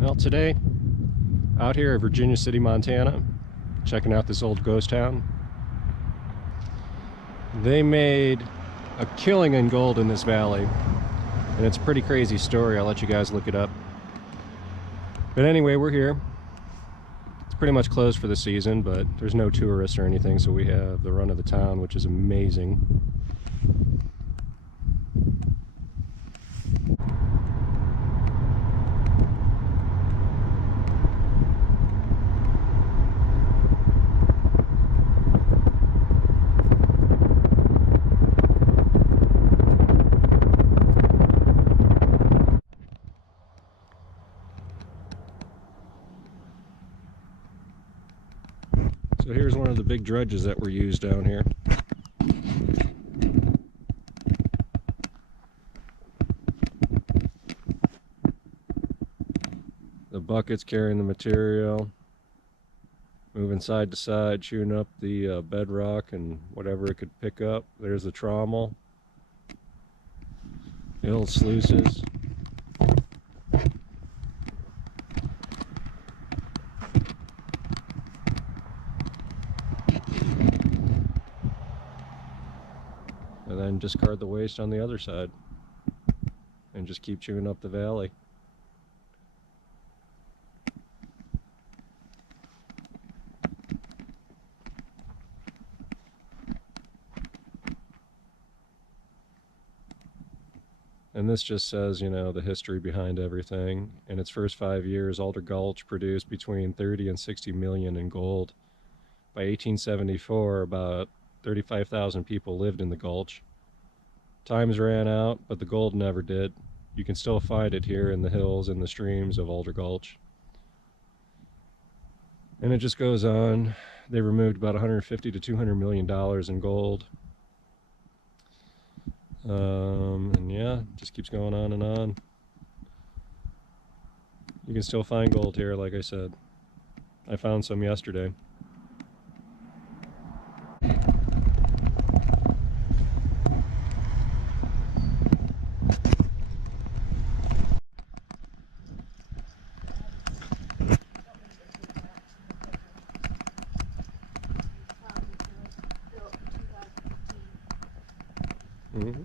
Well, today, out here at Virginia City, Montana, checking out this old ghost town. They made a killing in gold in this valley, and it's a pretty crazy story. I'll let you guys look it up. But anyway, we're here. It's pretty much closed for the season, but there's no tourists or anything, so we have the run of the town, which is amazing. So here's one of the big dredges that were used down here. The buckets carrying the material, moving side to side, chewing up the bedrock and whatever it could pick up. There's the trommel, the old sluices. And then discard the waste on the other side and just keep chewing up the valley. And this just says, you know, the history behind everything. In its first 5 years, Alder Gulch produced between 30 and 60 million in gold. By 1874, about 35,000 people lived in the gulch. Times ran out, but the gold never did. You can still find it here in the hills and the streams of Alder Gulch. And it just goes on. They removed about 150 to 200 million dollars in gold. And yeah, it just keeps going on and on. You can still find gold here, like I said. I found some yesterday. Mm-hmm.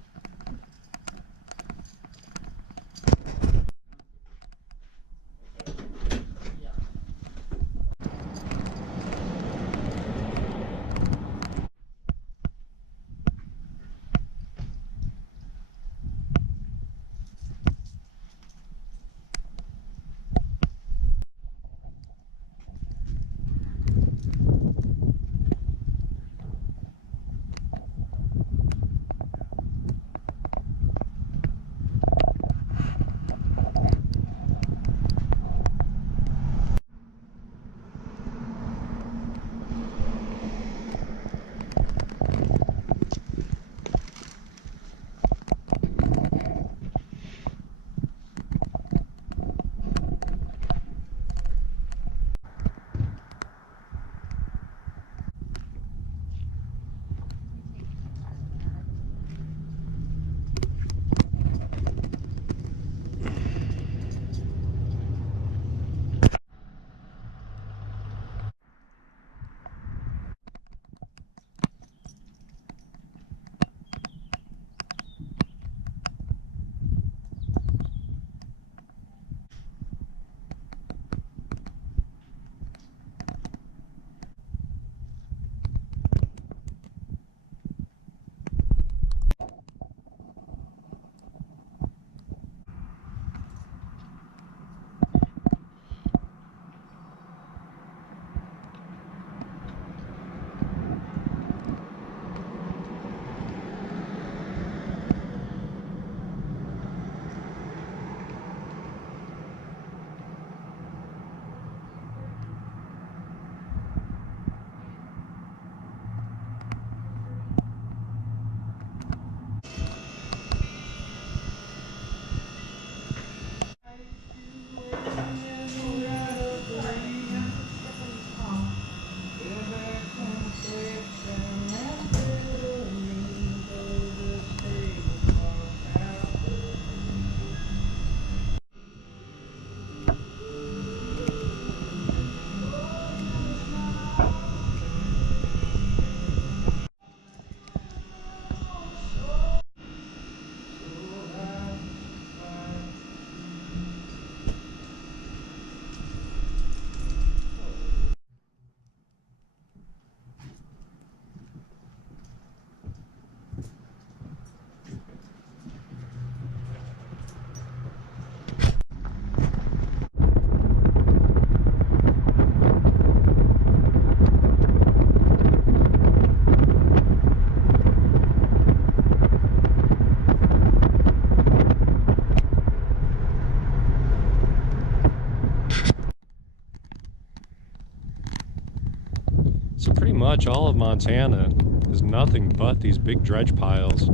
So pretty much all of Montana is nothing but these big dredge piles.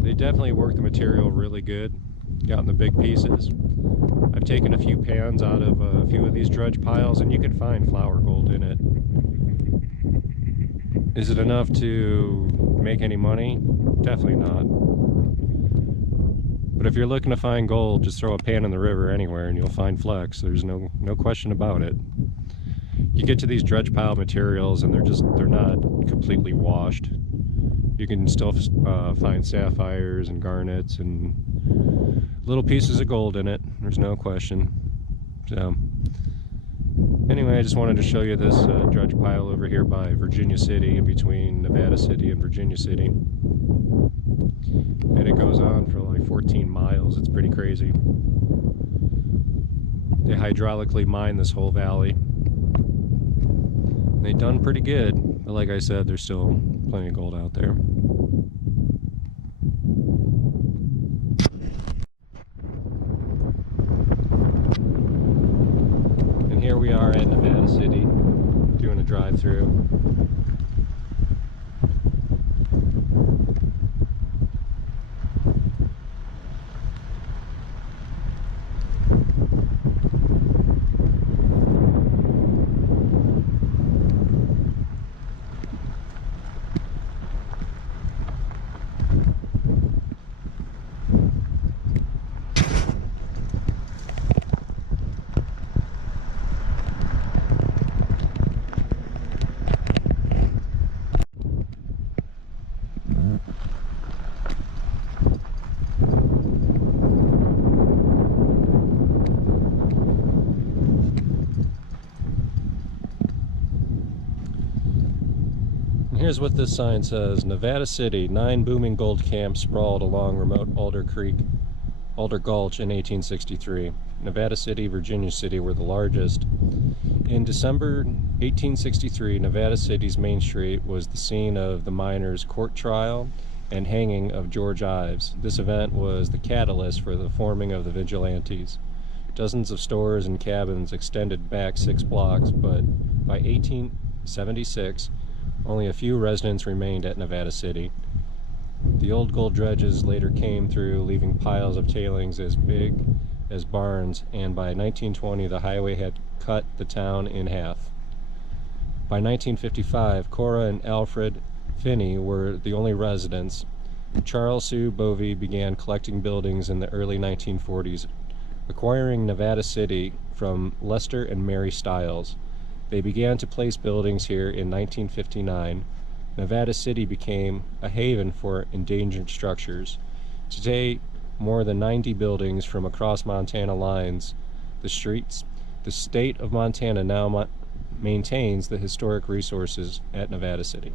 They definitely work the material really good, gotten the big pieces. I've taken a few pans out of a few of these dredge piles and you can find flour gold in it. Is it enough to make any money? Definitely not. But if you're looking to find gold, just throw a pan in the river anywhere and you'll find flecks. There's no question about it. You get to these dredge pile materials and they're not completely washed. You can still find sapphires and garnets and little pieces of gold in it. There's no question. So anyway, I just wanted to show you this dredge pile over here by Virginia City, in between Nevada City and Virginia City. And it goes on for like 14 miles. It's pretty crazy. They hydraulically mine this whole valley. They've done pretty good, but like I said, there's still plenty of gold out there. And here we are at Nevada City, doing a drive-through. Here's what this sign says: Nevada City, 9 booming gold camps sprawled along remote Alder Gulch in 1863. Nevada City, Virginia City were the largest. In December 1863, Nevada City's Main Street was the scene of the miners' court trial and hanging of George Ives. This event was the catalyst for the forming of the Vigilantes. Dozens of stores and cabins extended back 6 blocks, but by 1876, only a few residents remained at Nevada City. The old gold dredges later came through, leaving piles of tailings as big as barns, and by 1920 the highway had cut the town in half. By 1955, Cora and Alfred Finney were the only residents. Charles Sue Bovee began collecting buildings in the early 1940s, acquiring Nevada City from Lester and Mary Stiles. They began to place buildings here in 1959. Nevada City became a haven for endangered structures. Today, more than 90 buildings from across Montana lines the streets. The state of Montana now maintains the historic resources at Nevada City.